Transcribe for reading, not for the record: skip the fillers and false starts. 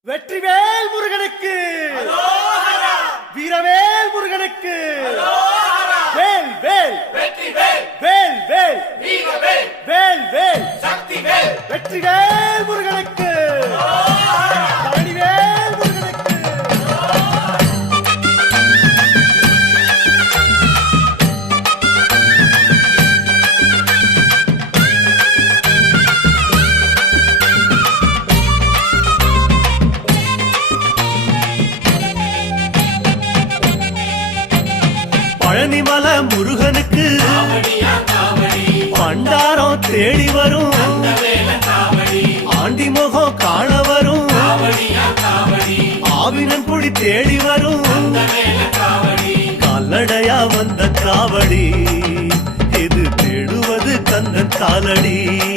வெற்றிவேல் முருகனுக்கு, வீரவேல் முருகனுக்கு, வேல் வேல் வேல் வேல் வேல் வேல் வெற்றிவேல் முருகனுக்கு, பழனிவேல் முருகனுக்கு. பழனிமல முருகனுக்கு பண்டாரம் தேடி வரும், ஆண்டி முகம் காண வரும், ஆவினன் குடி தேடி வரும், கால்நடையா வந்த காவடி இது தேடுவது கந்தன் காலடி.